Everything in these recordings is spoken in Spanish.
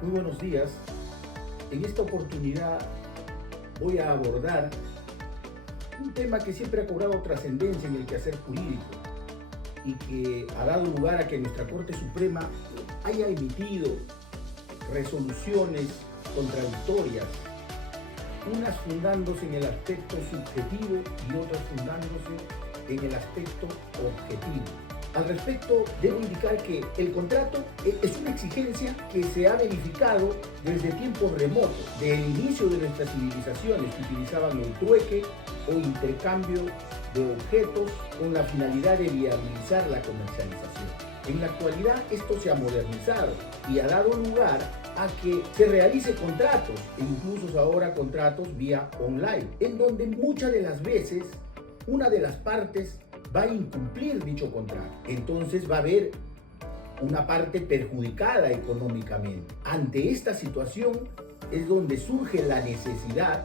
Muy buenos días. En esta oportunidad voy a abordar un tema que siempre ha cobrado trascendencia en el quehacer jurídico y que ha dado lugar a que nuestra Corte Suprema haya emitido resoluciones contradictorias, unas fundándose en el aspecto subjetivo y otras fundándose en el aspecto objetivo. Al respecto, debo indicar que el contrato es una exigencia que se ha verificado desde tiempos remotos, desde el inicio de nuestras civilizaciones que utilizaban el trueque o intercambio de objetos con la finalidad de viabilizar la comercialización. En la actualidad esto se ha modernizado y ha dado lugar a que se realice contratos, e incluso ahora contratos vía online, en donde muchas de las veces una de las partes va a incumplir dicho contrato. Entonces va a haber una parte perjudicada económicamente. Ante esta situación es donde surge la necesidad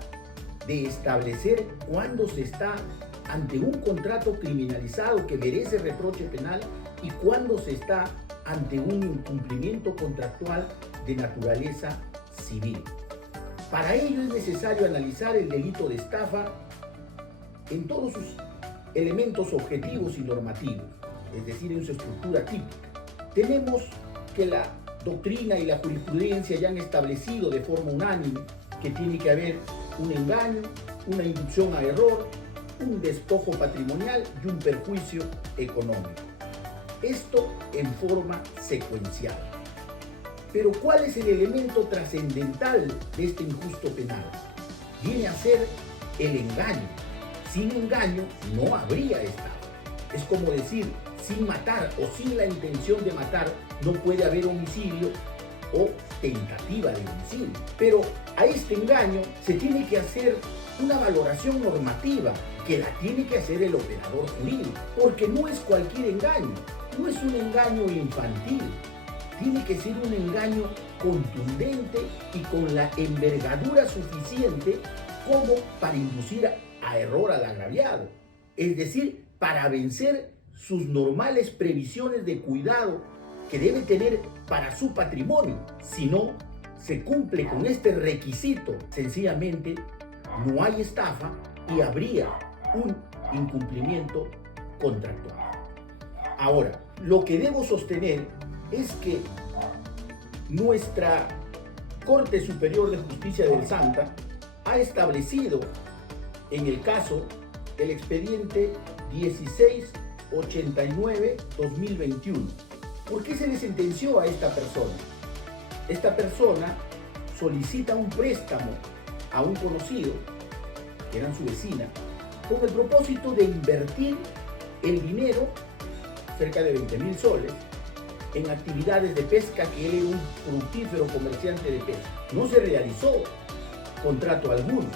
de establecer cuándo se está ante un contrato criminalizado que merece reproche penal y cuándo se está ante un incumplimiento contractual de naturaleza civil. Para ello es necesario analizar el delito de estafa en todos sus elementos objetivos y normativos, es decir, en su estructura típica. Tenemos que la doctrina y la jurisprudencia ya han establecido de forma unánime que tiene que haber un engaño, una inducción a error, un despojo patrimonial y un perjuicio económico. Esto en forma secuencial. Pero ¿cuál es el elemento trascendental de este injusto penal? Viene a ser el engaño. Sin engaño no habría estafa. Es como decir, sin matar o sin la intención de matar no puede haber homicidio o tentativa de homicidio. Pero a este engaño se tiene que hacer una valoración normativa que la tiene que hacer el operador jurídico, porque no es cualquier engaño, no es un engaño infantil, tiene que ser un engaño contundente y con la envergadura suficiente como para inducir a error al agraviado, es decir, para vencer sus normales previsiones de cuidado que debe tener para su patrimonio. Si no se cumple con este requisito, sencillamente no hay estafa y habría un incumplimiento contractual. Ahora, lo que debo sostener es que nuestra Corte Superior de Justicia del Santa ha establecido en el caso el expediente 1689-2021. ¿Por qué se le sentenció a esta persona? Esta persona solicita un préstamo a un conocido, que era su vecina, con el propósito de invertir el dinero, cerca de 20.000 soles, en actividades de pesca, que él era un fructífero comerciante de pesca. No se realizó contrato alguno,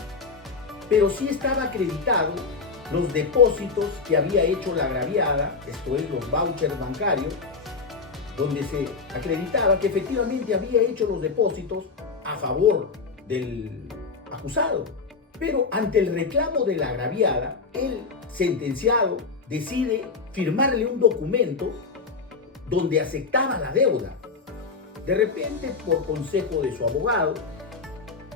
pero sí estaba acreditado los depósitos que había hecho la agraviada, esto es, los vouchers bancarios, donde se acreditaba que efectivamente había hecho los depósitos a favor del acusado. Pero ante el reclamo de la agraviada, el sentenciado decide firmarle un documento donde aceptaba la deuda. De repente, por consejo de su abogado,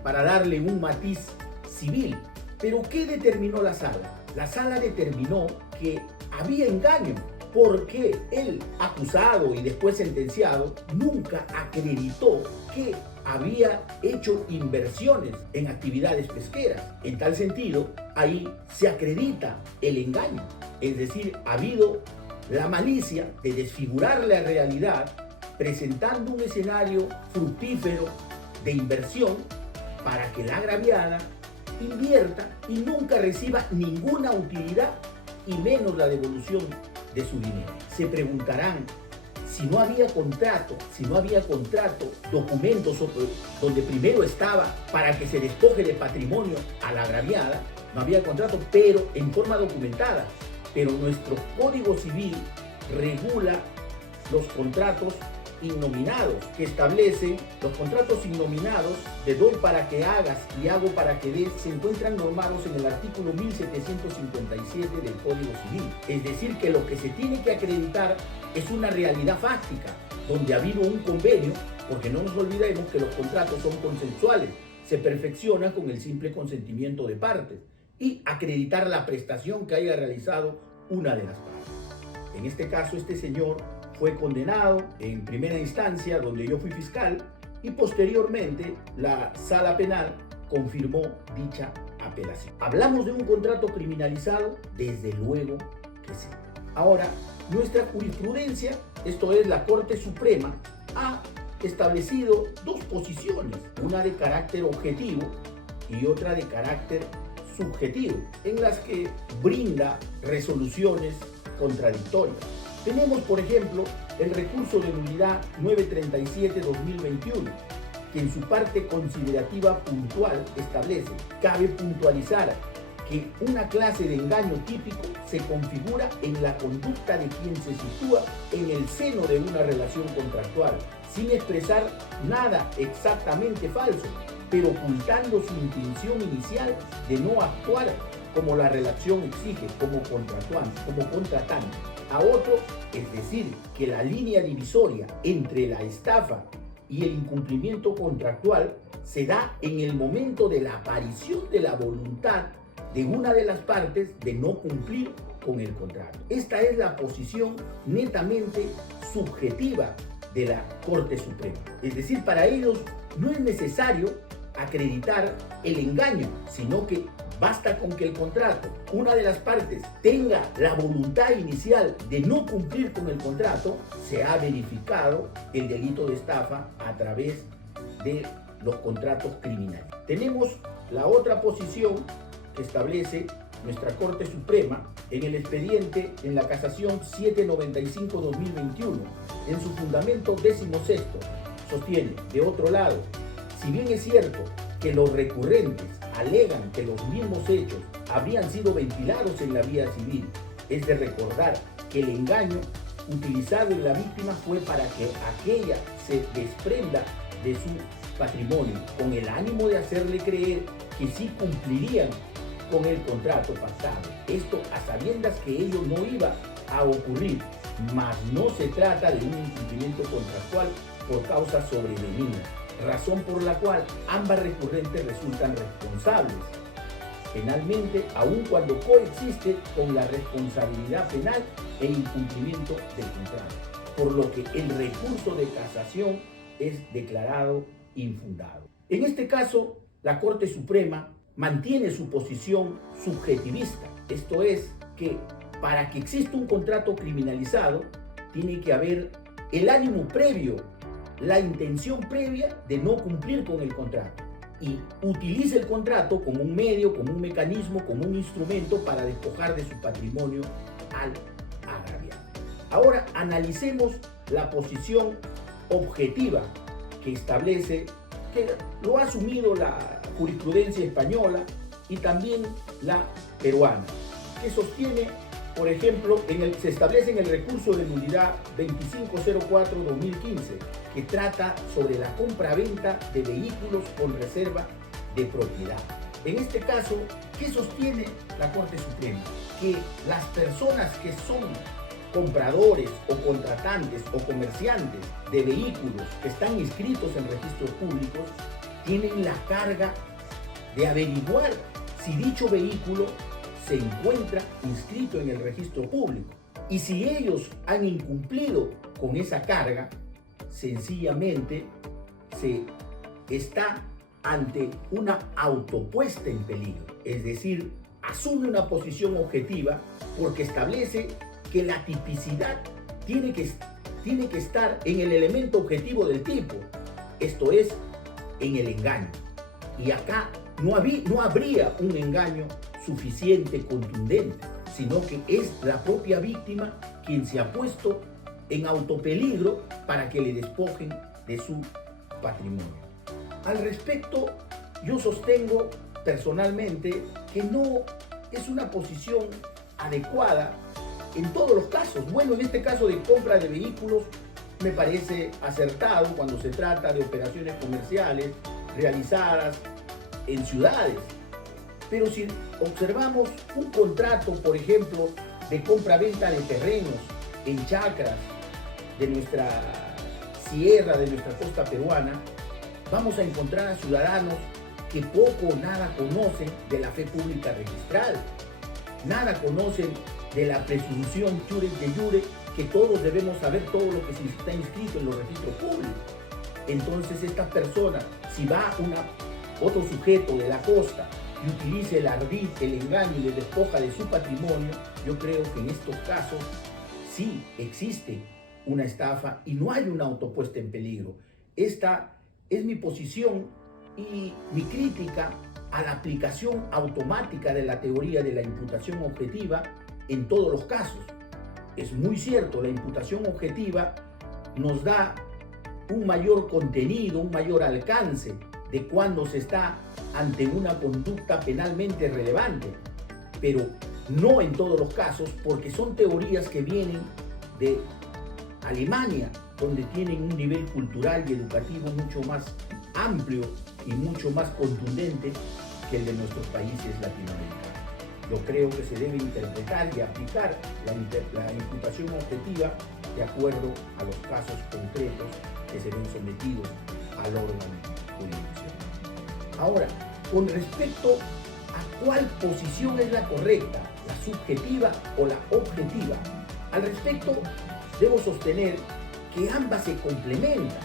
para darle un matiz civil. ¿Pero qué determinó la sala? La sala determinó que había engaño, porque el acusado y después sentenciado nunca acreditó que había hecho inversiones en actividades pesqueras. En tal sentido, ahí se acredita el engaño, es decir, ha habido la malicia de desfigurar la realidad presentando un escenario fructífero de inversión para que la agraviada invierta y nunca reciba ninguna utilidad y menos la devolución de su dinero. Se preguntarán, si no había contrato, documentos donde primero estaba para que se despoje de patrimonio a la agraviada, no había contrato, pero en forma documentada. Pero nuestro Código Civil regula los contratos innominados, que establece los contratos innominados de doy para que hagas y hago para que des, se encuentran normados en el artículo 1757 del Código Civil. Es decir, que lo que se tiene que acreditar es una realidad fáctica, donde ha habido un convenio, porque no nos olvidemos que los contratos son consensuales, se perfeccionan con el simple consentimiento de partes y acreditar la prestación que haya realizado una de las partes. En este caso, este señor fue condenado en primera instancia, donde yo fui fiscal, y posteriormente la sala penal confirmó dicha apelación. ¿Hablamos de un contrato criminalizado? Desde luego que sí. Ahora, nuestra jurisprudencia, esto es la Corte Suprema, ha establecido dos posiciones, una de carácter objetivo y otra de carácter subjetivo, en las que brinda resoluciones contradictorias. Tenemos, por ejemplo, el recurso de nulidad 937-2021, que en su parte considerativa puntual establece: cabe puntualizar que una clase de engaño típico se configura en la conducta de quien se sitúa en el seno de una relación contractual, sin expresar nada exactamente falso, pero ocultando su intención inicial de no actuar como la relación exige, como contratante, a otro, es decir, que la línea divisoria entre la estafa y el incumplimiento contractual se da en el momento de la aparición de la voluntad de una de las partes de no cumplir con el contrato. Esta es la posición netamente subjetiva de la Corte Suprema. Es decir, para ellos no es necesario acreditar el engaño, sino que basta con que el contrato, una de las partes, tenga la voluntad inicial de no cumplir con el contrato, se ha verificado el delito de estafa a través de los contratos criminales. Tenemos la otra posición que establece nuestra Corte Suprema en el expediente en la casación 795-2021, en su fundamento 16º, sostiene, de otro lado, si bien es cierto que los recurrentes alegan que los mismos hechos habrían sido ventilados en la vía civil, es de recordar que el engaño utilizado en la víctima fue para que aquella se desprenda de su patrimonio, con el ánimo de hacerle creer que sí cumplirían con el contrato pactado. Esto a sabiendas que ello no iba a ocurrir, mas no se trata de un incumplimiento contractual por causa sobrevenida, razón por la cual ambas recurrentes resultan responsables penalmente, aun cuando coexiste con la responsabilidad penal e incumplimiento del contrato, por lo que el recurso de casación es declarado infundado. En este caso, la Corte Suprema mantiene su posición subjetivista, esto es, que para que exista un contrato criminalizado tiene que haber el ánimo previo, la intención previa de no cumplir con el contrato, y utiliza el contrato como un medio, como un mecanismo, como un instrumento para despojar de su patrimonio al agraviado. Ahora analicemos la posición objetiva que establece, que lo ha asumido la jurisprudencia española y también la peruana, que sostiene, por ejemplo, se establece en el recurso de nulidad 2504-2015, que trata sobre la compra-venta de vehículos con reserva de propiedad. En este caso, ¿qué sostiene la Corte Suprema? Que las personas que son compradores o contratantes o comerciantes de vehículos que están inscritos en registros públicos tienen la carga de averiguar si dicho vehículo se encuentra inscrito en el registro público. Y si ellos han incumplido con esa carga, sencillamente se está ante una autopuesta en peligro. Es decir, asume una posición objetiva porque establece que la tipicidad tiene que estar en el elemento objetivo del tipo, esto es, en el engaño. Y acá no habría un engaño suficiente, contundente, sino que es la propia víctima quien se ha puesto en autopeligro para que le despojen de su patrimonio. Al respecto, yo sostengo personalmente que no es una posición adecuada en todos los casos. Bueno, en este caso de compra de vehículos me parece acertado cuando se trata de operaciones comerciales realizadas en ciudades. Pero si observamos un contrato, por ejemplo, de compra-venta de terrenos en chacras de nuestra sierra de nuestra costa peruana, vamos a encontrar a ciudadanos que poco o nada conocen de la fe pública registral, nada conocen de la presunción iure de jure, que todos debemos saber todo lo que está inscrito en los registros públicos. Entonces esta persona, si va a otro sujeto de la costa y utiliza el ardid, el engaño y le despoja de su patrimonio, yo creo que en estos casos sí existe una estafa y no hay una autopuesta en peligro. Esta es mi posición y mi crítica a la aplicación automática de la teoría de la imputación objetiva en todos los casos. Es muy cierto, la imputación objetiva nos da un mayor contenido, un mayor alcance de cuando se está ante una conducta penalmente relevante, pero no en todos los casos, porque son teorías que vienen de Alemania, donde tienen un nivel cultural y educativo mucho más amplio y mucho más contundente que el de nuestros países latinoamericanos. Yo creo que se debe interpretar y aplicar la imputación objetiva de acuerdo a los casos concretos que se ven sometidos al órgano jurisdiccional. Ahora, con respecto a cuál posición es la correcta, la subjetiva o la objetiva, al respecto debo sostener que ambas se complementan.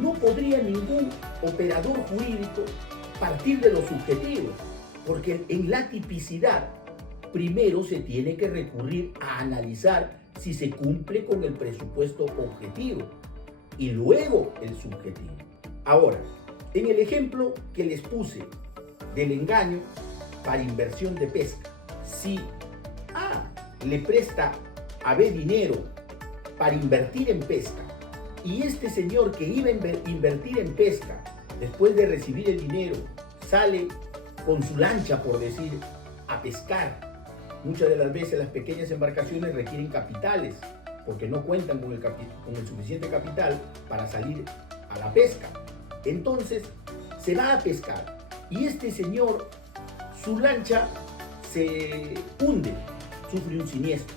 No podría ningún operador jurídico partir de lo subjetivo, porque en la tipicidad primero se tiene que recurrir a analizar si se cumple con el presupuesto objetivo y luego el subjetivo. Ahora, en el ejemplo que les puse del engaño para inversión de pesca, si A le presta a B dinero para invertir en pesca y este señor que iba a invertir en pesca, después de recibir el dinero, sale con su lancha, por decir, a pescar. Muchas de las veces las pequeñas embarcaciones requieren capitales porque no cuentan con el suficiente capital para salir a la pesca. Entonces se va a pescar y este señor, su lancha se hunde, sufre un siniestro.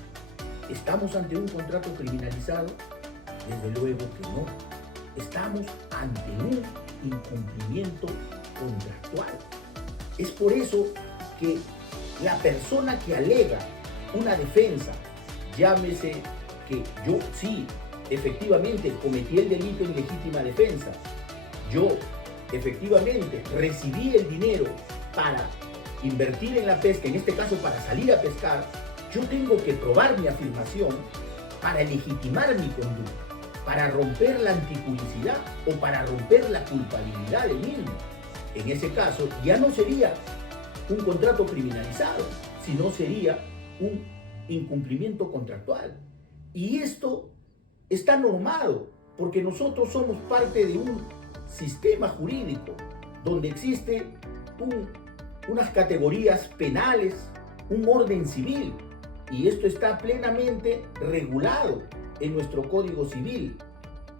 ¿Estamos ante un contrato criminalizado? Desde luego que no. Estamos ante un incumplimiento contractual. Es por eso que la persona que alega una defensa, llámese que yo sí, efectivamente cometí el delito en legítima defensa, yo efectivamente recibí el dinero para invertir en la pesca, en este caso para salir a pescar, yo tengo que probar mi afirmación para legitimar mi conducta, para romper la antipublicidad o para romper la culpabilidad del mismo. En ese caso ya no sería un contrato criminalizado, sino sería un incumplimiento contractual. Y esto está normado porque nosotros somos parte de un sistema jurídico donde existe unas categorías penales, un orden civil, y esto está plenamente regulado en nuestro Código Civil,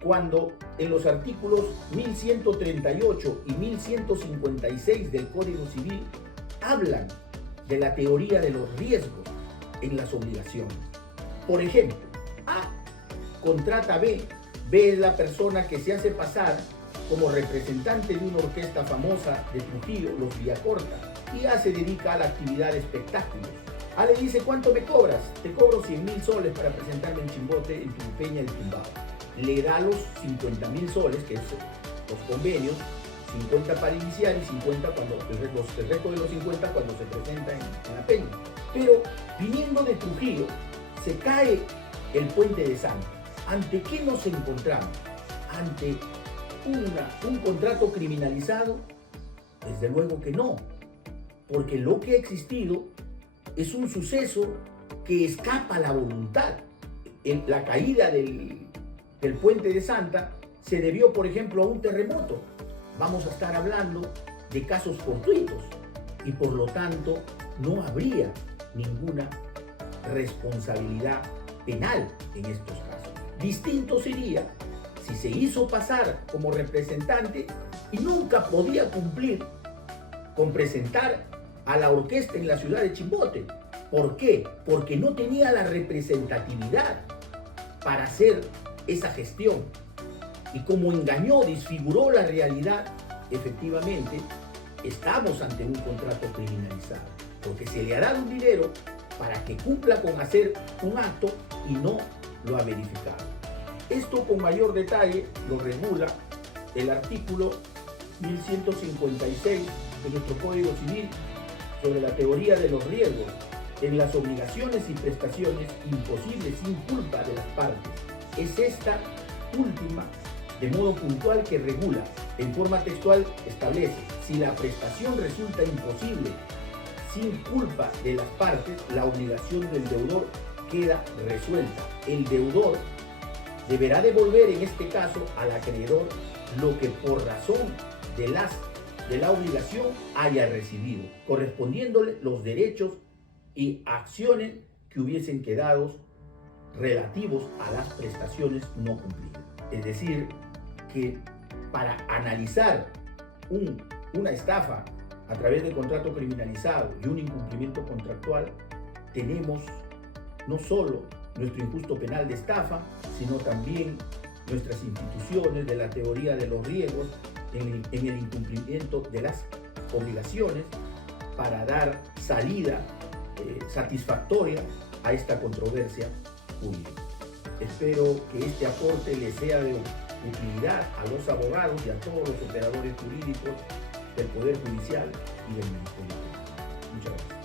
cuando en los artículos 1138 y 1156 del Código Civil hablan de la teoría de los riesgos en las obligaciones. Por ejemplo, A contrata a B. B es la persona que se hace pasar como representante de una orquesta famosa de Trujillo, los Villacorta, y A se dedica a la actividad de espectáculos. A le dice: ¿cuánto me cobras? Te cobro 100.000 soles para presentarme en Chimbote, en Tumpeña, el Tumbao. Le da los 50.000 soles, que es los convenios, 50 para iniciar y 50 cuando el resto de los 50 cuando se presenta en la peña. Pero viniendo de Trujillo, se cae el puente de Santa. ¿Ante qué nos encontramos? ¿Ante un contrato criminalizado? Desde luego que no, porque lo que ha existido es un suceso que escapa a la voluntad. La caída del puente de Santa se debió, por ejemplo, a un terremoto. Vamos a estar hablando de casos fortuitos y por lo tanto no habría ninguna responsabilidad penal en estos casos. Distinto sería si se hizo pasar como representante y nunca podía cumplir con presentar a la orquesta en la ciudad de Chimbote. ¿Por qué? Porque no tenía la representatividad para hacer esa gestión. y como engañó, desfiguró la realidad, efectivamente estamos ante un contrato criminalizado, porque se le ha dado un dinero para que cumpla con hacer un acto y no lo ha verificado. Esto con mayor detalle lo regula el artículo 1156 de nuestro Código Civil sobre la teoría de los riesgos en las obligaciones y prestaciones imposibles sin culpa de las partes. Es esta última, de modo puntual, que regula. En forma textual establece: si la prestación resulta imposible sin culpa de las partes, la obligación del deudor queda resuelta. El deudor deberá devolver en este caso al acreedor lo que por razón de la obligación haya recibido, correspondiéndole los derechos y acciones que hubiesen quedado relativos a las prestaciones no cumplidas. Es decir, que para analizar una estafa a través de contrato criminalizado y un incumplimiento contractual, tenemos no solo nuestro injusto penal de estafa, sino también nuestras instituciones de la teoría de los riesgos en el incumplimiento de las obligaciones para dar salida satisfactoria a esta controversia jurídica. Espero que este aporte les sea de utilidad a los abogados y a todos los operadores jurídicos del Poder Judicial y del Ministerio Público. Muchas gracias.